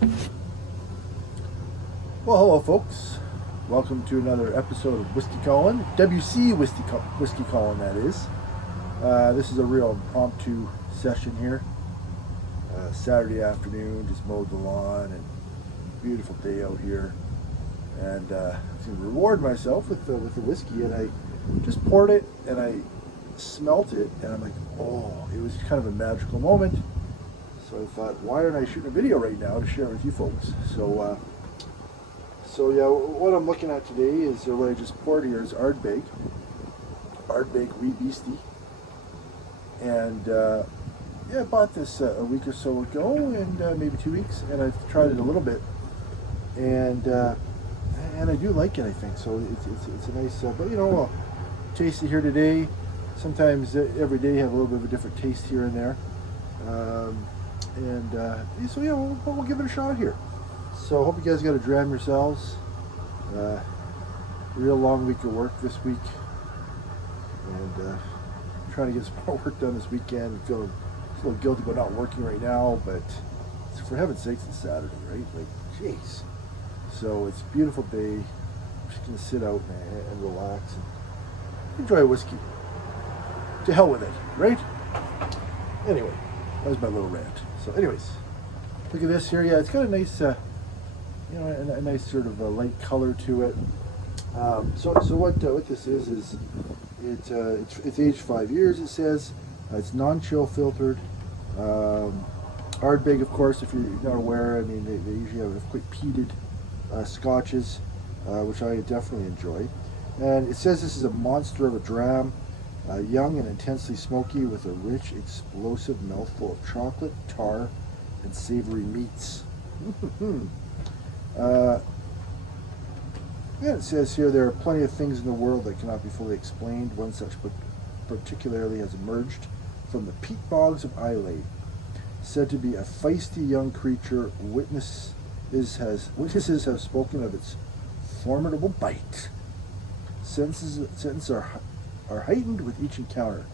Well, hello, folks. Welcome to another episode of Whiskey Callin', WC Whiskey Callin', that is. This is a real impromptu session here. Saturday afternoon, just mowed the lawn, and beautiful day out here. And I was going to reward myself with the whiskey, and I just poured it, and I smelt it, and I'm like, oh, it was kind of a magical moment. So I thought, why aren't I shooting a video right now to share it with you folks? So yeah, what I'm looking at today is what I just poured here is Ardbeg Beastie. And yeah, I bought this a week or so ago, and maybe 2 weeks, and I've tried it a little bit, and I do like it. I think so. It's a nice, but I'll taste it here today. Sometimes every day have a little bit of a different taste here and there, so yeah, we'll give it a shot here. So I hope you guys got to dram yourselves. Real long week of work this week, and trying to get some more work done this weekend. I'm feeling a little guilty about not working right now, but for heaven's sakes, it's Saturday, right? Like, jeez. So it's a beautiful day. I'm just gonna sit out and relax and enjoy a whiskey. To hell with it, right? Anyway, that was my little rant. So, anyways, look at this here. Yeah, it's got a nice, a nice sort of light color to it. So what this is it's aged 5 years. It says it's non-chill filtered. Ardbeg, of course, if you're not aware, I mean they usually have quite peated scotches, which I definitely enjoy. And it says this is a monster of a dram, young and intensely smoky with a rich, explosive mouthful of chocolate, tar, and savory meats. Yeah, it says here there are plenty of things in the world that cannot be fully explained. One such particularly has emerged from the peat bogs of Islay. Said to be a feisty young creature, witnesses have spoken of its formidable bite. Senses are heightened with each encounter.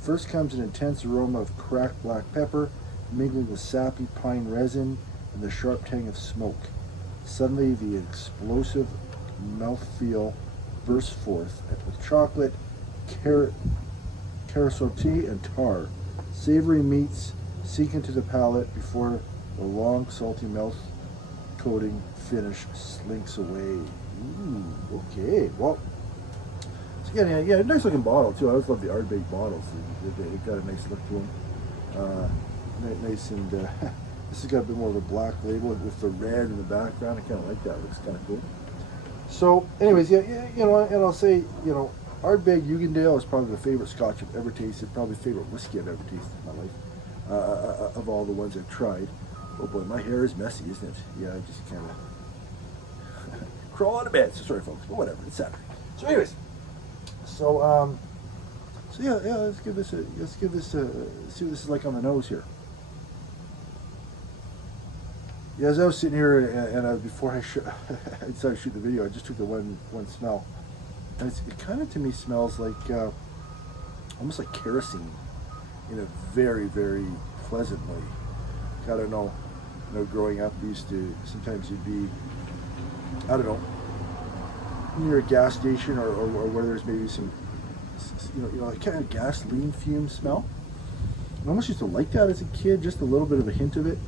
First comes an intense aroma of cracked black pepper, mingling with sappy pine resin and the sharp tang of smoke. Suddenly, the explosive mouthfeel bursts forth with chocolate, carasote, and tar. Savory meats sink into the palate before the long, salty mouth coating finish slinks away. Ooh, okay. Well, so yeah, nice looking bottle too. I always love the Ardbeg bottles. They got a nice look to them. Nice and this has got a bit more of a black label with the red in the background. I kind of like that. It looks kind of cool. So, anyways, yeah, and I'll say, Ardbeg Jugendale is probably the favorite Scotch I've ever tasted. Probably the favorite whiskey I've ever tasted in my life. Of all the ones I've tried. Oh boy, my hair is messy, isn't it? Yeah, I just kind of crawl out of bed. So sorry, folks, but whatever. It's Saturday. So, anyways, so yeah, let's give this see what this is like on the nose here. Yeah, as I was sitting here and before I decided to shoot the video, I just took the one smell, and it kind of to me smells like almost like kerosene in a very, very pleasant way. I don't know. Growing up, sometimes you'd be, I don't know, near a gas station or where there's maybe some, like kind of gasoline fume smell. I almost used to like that as a kid, just a little bit of a hint of it.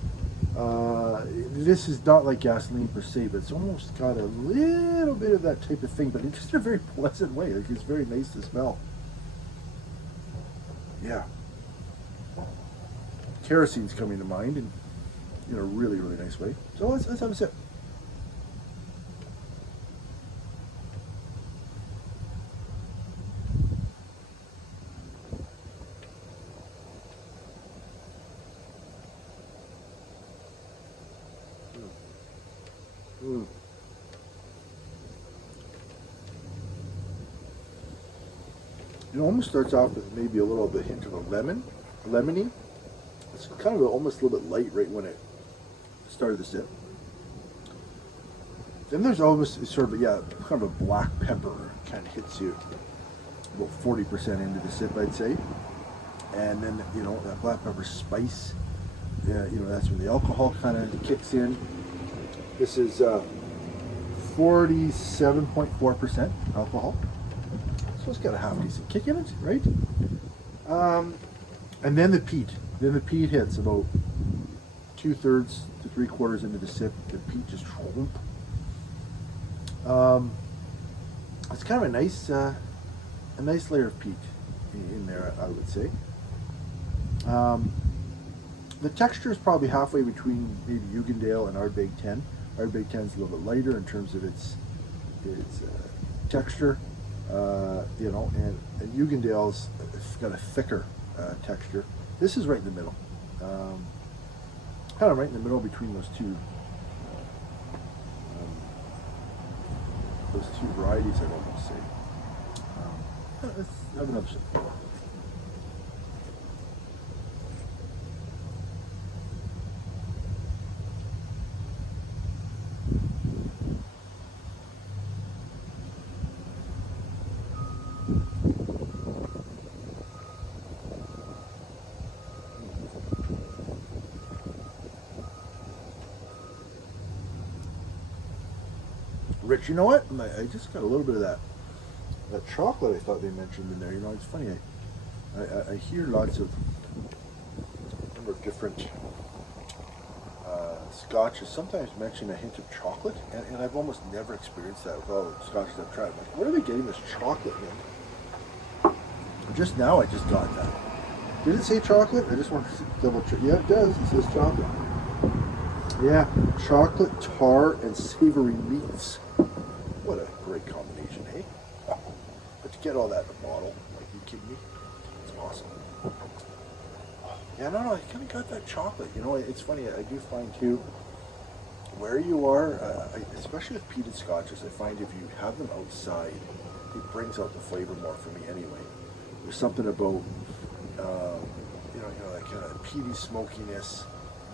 This is not like gasoline per se, but it's almost got a little bit of that type of thing, but it's just in a very pleasant way. Like, it's very nice to smell. Yeah. Kerosene's coming to mind in a really, really nice way. So let's have a sip. It almost starts off with maybe a little bit hint of a lemony. It's kind of almost a little bit light right when it started the sip. Then there's almost sort of kind of a black pepper kind of hits you about 40% into the sip, I'd say. And then that black pepper spice that's when the alcohol kind of kicks in. This is 47.4% alcohol, so it's got a half decent kick in it, right? And then the peat. Then the peat hits about 2/3 to 3/4 into the sip. The peat just it's kind of a nice layer of peat in there, I would say. The texture is probably halfway between maybe Jugendale and Ardbeg 10. Ardbeg 10 is a little bit lighter in terms of its texture, and Jugendale's got a thicker texture. This is right in the middle, kind of right in the middle between those two varieties, I'd almost say. Let's have another sip. Rich, you know what? I just got a little bit of that chocolate I thought they mentioned in there. It's funny. I hear lots of number of different scotches sometimes mention a hint of chocolate, and I've almost never experienced that with all the scotches I've tried. I'm like, where are they getting this chocolate in? Just now, I just got that. Did it say chocolate? I just want to double check. Yeah, it does. It says chocolate. Yeah, chocolate, tar, and savory meats. What a great combination, hey? Oh, but to get all that in a bottle, like, you kidding me? It's awesome. Yeah, no, I kind of got that chocolate. It's funny. I do find too, where you are, especially with peated scotches, I find if you have them outside, it brings out the flavor more for me anyway. There's something about, that kind of peaty smokiness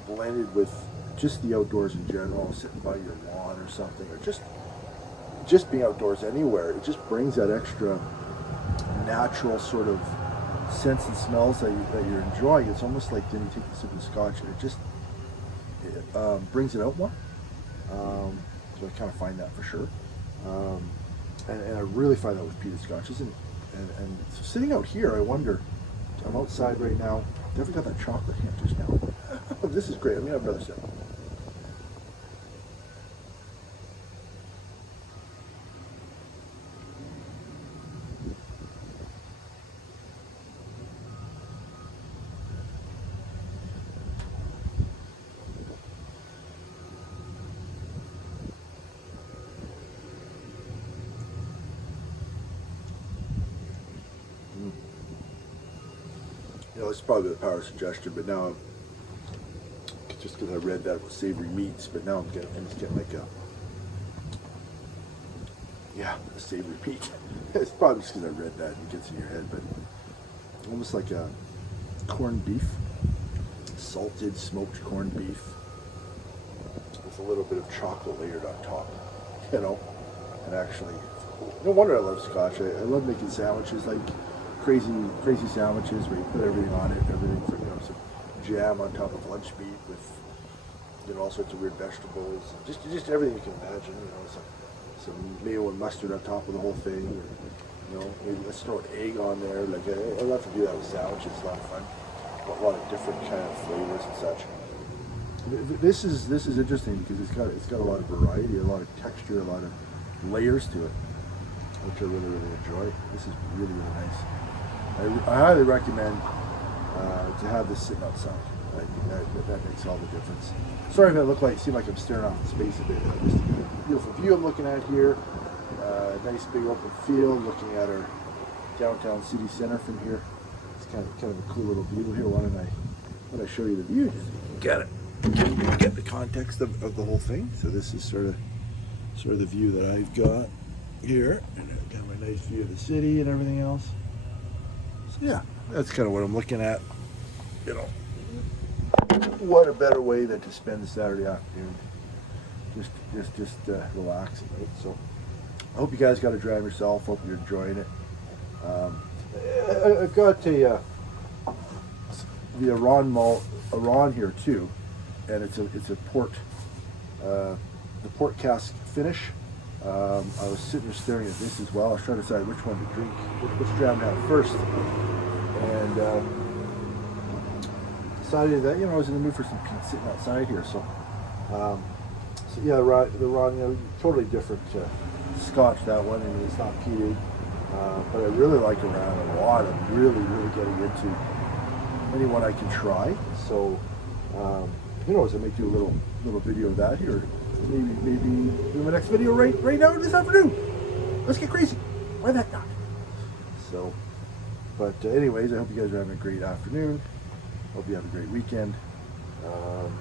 blended with just the outdoors in general, sitting by your lawn or something, or just being outdoors anywhere. It just brings that extra natural sort of scents and smells that you're enjoying. It's almost like then you take a sip of scotch and it brings it out more. So I kind of find that for sure. And I really find that with peated scotches. And so sitting out here, I wonder, I'm outside right now, definitely got that chocolate hint just now. This is great. I'm going to have another sip. It's probably the power of suggestion, but now, just because I read that with savory meats, but now I'm just getting like a savory meat. It's probably just because I read that and it gets in your head, but almost like a corned beef, salted, smoked corned beef with a little bit of chocolate layered on top, and actually, no wonder I love scotch. I love making sandwiches, like crazy sandwiches where you put everything on it, everything from some jam on top of lunch meat with all sorts of weird vegetables, just everything you can imagine. Some mayo and mustard on top of the whole thing. Or, maybe let's throw an egg on there. Like I love to do that with sandwiches. It's a lot of fun. A lot of different kind of flavors and such. This is interesting because it's got a lot of variety, a lot of texture, a lot of layers to it, which I really enjoy. This is really nice. I highly recommend to have this sitting outside. I think that makes all the difference. Sorry if I seem like I'm staring off in space a bit. Just a beautiful view I'm looking at here. Nice big open field, looking at our downtown city center from here. It's kind of a cool little view here. Why don't I I show you the view? Just get the context of the whole thing. So this is sort of the view that I've got here, and I've got my nice view of the city and everything else. So yeah, that's kind of what I'm looking at. What a better way than to spend the Saturday afternoon, just relaxing, right? So I hope you guys got to drive yourself. Hope you're enjoying it. I've got the Iran here too, and it's a port, the port cask finish. I was sitting there staring at this as well. I was trying to decide which one to drink, which dram to have first, and decided that I was in the mood for some peat sitting outside here. So, so yeah, the Ron, totally different Scotch, that one. I mean, it's not peated, but I really like Iran a lot. I'm really getting into anyone I can try. So, who knows? I may do a little video of that here. Maybe do my next video right now this afternoon. Let's get crazy. Why the heck not? So, but anyways, I hope you guys are having a great afternoon. Hope you have a great weekend, and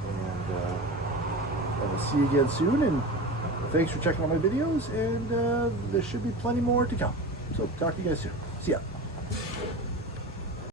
I'll see you again soon. And thanks for checking out my videos. And there should be plenty more to come. So talk to you guys soon. See ya.